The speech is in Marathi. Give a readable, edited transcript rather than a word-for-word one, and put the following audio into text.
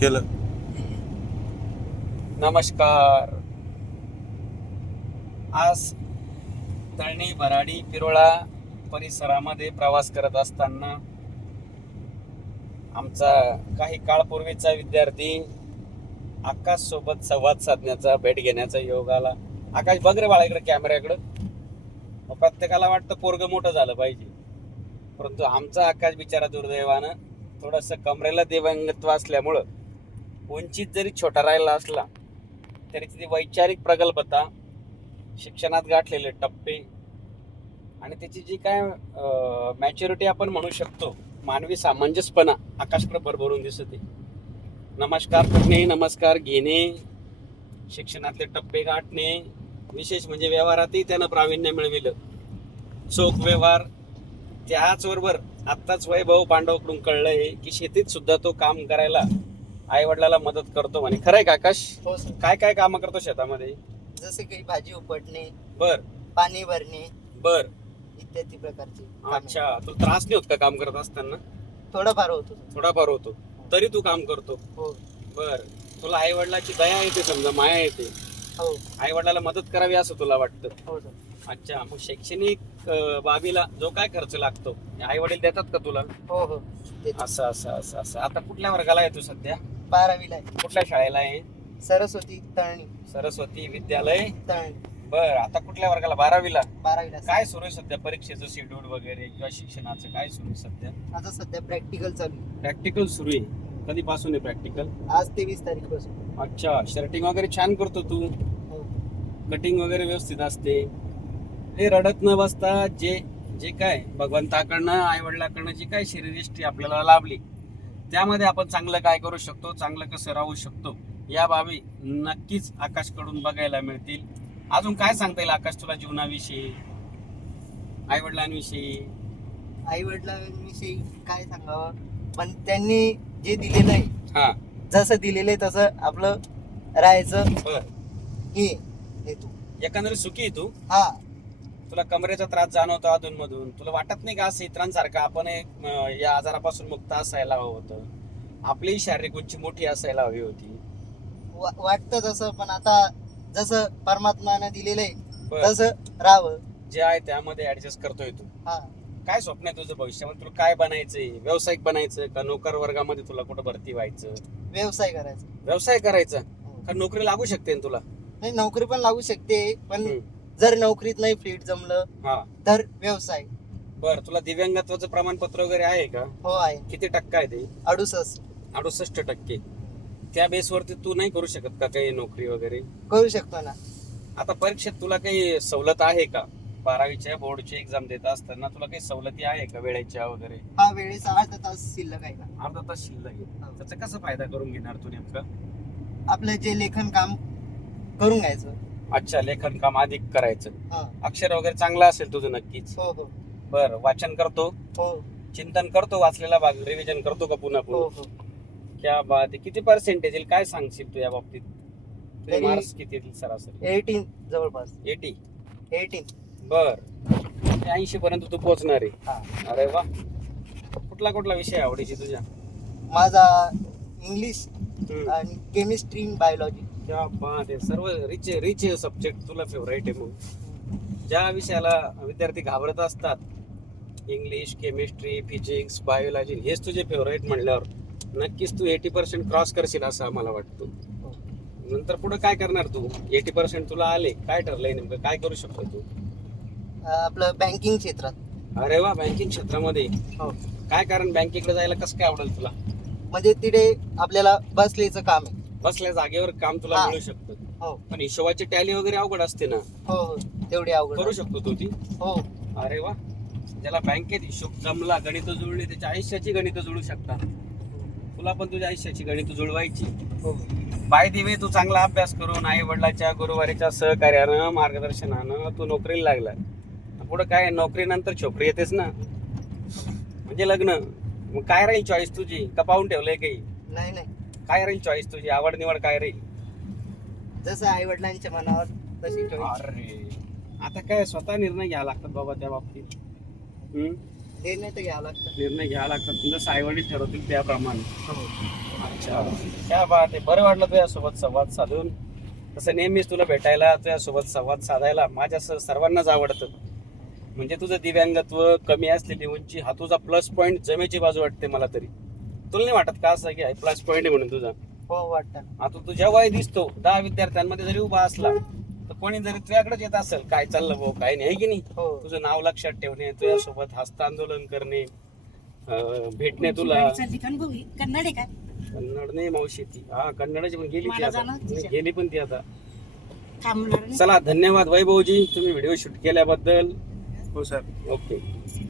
केलं. नमस्कार. आज तळणी, भराडी, पिरोळा परिसरामध्ये प्रवास करत असताना आमचा काही काळपूर्वीचा विद्यार्थी आकाश सोबत संवाद साधण्याचा, भेट घेण्याचा योग आला. आकाश, बघ रे बाळा इकडे कॅमेऱ्याकडं. प्रत्येकाला वाटतं पोरग मोठं झालं पाहिजे, परंतु आमचा आकाश बिचारा दुर्दैवानं थोडंसं कमरेला दिव्यांगत्व असल्यामुळं उंचीत जरी छोटा राहिला असला तरी तिथे वैचारिक प्रगल्भता, शिक्षणात गाठलेले टप्पे आणि त्याची जी काय मॅच्युरिटी आपण म्हणू शकतो, मानवी सामंजस्यपणा आकाशकडे भरभरून दिसते. नमस्कार करणे, नमस्कार घेणे, शिक्षणातले टप्पे गाठणे, विशेष म्हणजे व्यवहारातही त्यानं प्रावीण्य मिळविलं. चोख व्यवहार. त्याचबरोबर आत्ताच वैभव पांडवकडून कळलंय की शेतीत सुद्धा तो काम करायला आई वडिलाला मदत करतो म्हणे. खरंय का आकाश? हो सर. काय काय काम करतो शेतामध्ये? जसे काही भाजी उपटणे, बर पाणी भरणे बर इत्यादी प्रकारचे कामे. अच्छा, तुला त्रास नाही होत का काम करत असताना? थोडाफार होतो सर. थोडाफार होतो, तरी तू काम करतो. हो बर, तुला आई वडिलाची दया येते, समजा माया येते, हो आई वडिलाला मदत करावी असं तुला वाटतं. हो सर. अच्छा, मग शैक्षणिक बाबीला जो काय खर्च लागतो आई वडील देतात का तुला? हो हो ते असं असं असं असं. आता कुठल्या वर्गाला आहे तू सध्या? 12वीला आहे. कुठल्या शाळेला आहे? सरस्वती तळणी. सरस्वती विद्यालय तळणी. बर. आता कुठल्या वर्गाला? 12वीला. 12वीला काय सुरू आहे सध्या परीक्षेचं शेड्यूल वगैरे किंवा शिक्षणाचं काय सुरू आहे सध्या? आता सध्या प्रॅक्टिकल चालू आहे. प्रॅक्टिकल सुरू आहे. कधीपासून आहे प्रॅक्टिकल? आज 23 तारीखपासून. अच्छा, शर्टिंग वगैरे छान करतो तू, हो कटिंग वगैरे व्यवस्थित असते. हे रडत न बसता जे जे काय भगवंताकडनं, आई वडिलाकडनं जी काय शरीरयष्टी आपल्याला लाभली, त्यामध्ये आपण चांगलं काय करू शकतो, चांगलं कसं राहू शकतो, या बाबी नक्कीच आकाशकडून बघायला मिळतील. अजून काय सांगता येईल आकाश तुला जीवनाविषयी, आई वडिलांविषयी? आई वडिलांविषयी काय सांगावं, पण त्यांनी जे दिलेलं आहे, हा जसं दिलेलं आहे तसं आपलं राहायचं बर. हे हेतू. एकंदरीत सुखी आहे तू. हा तुला कमरेचा त्रास जाणवतो अधून मधून, तुला वाटत नाही का असं इतरांसारखं आपण या आजारापासून मुक्त असायला हवं होतं, आपली शारीरिक उंची मोठी असायला हवी होती? वाटतं तसं, पण आता जसं परमात्मानं दिलेलं आहे बर. तसं राहावं. जे आहे त्यामध्ये ऍडजस्ट करतोय तू. हा काय स्वप्न आहे तुझं भविष्यामध्ये? तुला काय बनायचंय? व्यावसायिक बनायचं का नोकर वर्गामध्ये तुला कुठं भरती व्हायचं? व्यवसाय करायचा. व्यवसाय करायचा हो. का नोकरी लागू शकते ना तुला? नाही, नोकरी पण लागू शकते, पण हम्म. जर नोकरीत नाही फिट जमलं हा तर व्यवसाय. बर. तुला दिव्यांगत्वाचं प्रमाणपत्र वगैरे आहे का? हो आहे. किती टक्का आहे ते? 68 68%. त्या बेसवरती तू नाही करू शकत का काही नोकरी वगैरे? करू शकतो ना. आता परीक्षेत तुला काही सवलत आहे का? 12वीच्या बोर्डची एक्झाम देत असताना तुला काही सवलती आहे का वेळेच्या वगैरे? हा वेळेचा अर्धा तास शिल्लक आहे का. अर्धा तास शिल्लक आहे. हो. त्याचा कसा फायदा करून घेणार तू नेमका? आपलं जे लेखन काम करून घ्यायचं. अच्छा, लेखन काम अधिक करायचं. हा अक्षर वगैरे चांगलं असेल तुझं नक्कीच. हो हो बर. वाचन करतो, हो चिंतन करतो, वाचलेला भाग रिव्हिजन करतो का पुन्हा हो पुन्हा? हो. क्या बात आहे. किती पर्सेंटेज येईल काय सांगशील तू या बाबतीत? तुझे तरी- मार्क्स किती येतील सरासरी? 18 जवळपास. 80. 18. बर. 80 पर्यंत तू पोहोचणार आहे. हा. अरे वा. कुठला कुठला विषय आवडीची तुझ्या? माझा इंग्लिश हम्म. आणि केमिस्ट्री, बायोलॉजी. क्या बात आहे. सर्व रिच रिच सब्जेक्ट तुला फेवराईट आहे. मग ज्या विषयाला विद्यार्थी घाबरत असतात, इंग्लिश, केमिस्ट्री, फिजिक्स, बायोलॉजी, हेच तुझे फेवराईट म्हणल्यावर नक्कीच तू 80% क्रॉस करशील असं आम्हाला वाटतं. हो. नंतर पुढे काय करणार तू? 80% तुला आले, काय ठरलंय नेमकं? काय करू शकतो तू? आपलं बँकिंग क्षेत्रात. अरे वा, बँकिंग क्षेत्रामध्ये. हो. काय कारण बँकेकडे जायला कसं काय आवडेल तुला? म्हणजे तिथे आपल्याला बसलीचं काम आहे. बसल्या जागेवर काम तुला हा. मिळू शकतं. हो पण हिशोबाची टॅली वगैरे अवघड असते ना, हो हो तेवढी अवघड करू आहे. शकतो तू ती? हो अरे वा. ज्याला बँकेत हिशोब जमला, गणित जुळली, त्याच्या आयुष्याची गणित जुळू शकतात. तुला पण तुझ्या आयुष्याची गणित जुळवायची. हो बाय दिवे तू चांगला अभ्यास करून आई वडिलाच्या गुरुवारीच्या सहकार्यानं, मार्गदर्शनानं तू नोकरीला लागला. पुढे काय, नोकरीनंतर छोकरी येतेस ना, म्हणजे लग्न. मग काय राहील चॉईस तुझी? का पाहून ठेवलंय काही? नाही नाही, काय राहील चॉईस तुझी? आवड निवड काय राहील? जसं आई वडिलांच्या मनावर तशी चॉईस. अरे, आता काय स्वतः निर्णय घ्यावा लागतात बाबा त्या बाबतीत. निर्णय तर घ्यावा लागतं. निर्णय घ्यावा लागतात जसं आई वडील ठरवतील त्याप्रमाणे. हो. अच्छा, क्या बात आहे. बरं वाटलं तुझ्यासोबत संवाद साधून. तसं नेहमीच तुला भेटायला, तुझ्यासोबत संवाद साधायला माझ्या सर्वांनाच आवडतं. म्हणजे तुझं दिव्यांगत्व, कमी असलेली उंची हा तुझा प्लस पॉईंट जमेची बाजू वाटते मला तरी. तुला नाही वाटत का असं की प्लस पॉईंट आहे म्हणून तुझा? हो वाटतं. आता तू जेव्हाही दिसतो 10 विद्यार्थ्यांमध्ये जरी उभा असला तर कोणी जरी तुझ्याकडेच येत असेल, काय चाललं भाऊ काय नाही, आहे की नाही? हो. तुझं नाव लक्षात ठेवणे, तुझ्यासोबत हस्तांदोलन करणे, भेटणे तुला. कन्नड आहे का? कन्नड नाही मावशी ती, हा कन्नडची पण गेली ती मला आता, जाणं तिच्या. गेली पण ती आता. थांबणार नाही. चला धन्यवाद वैभवजी, तुम्ही व्हिडिओ शूट केल्याबद्दल. हो सर. ओके.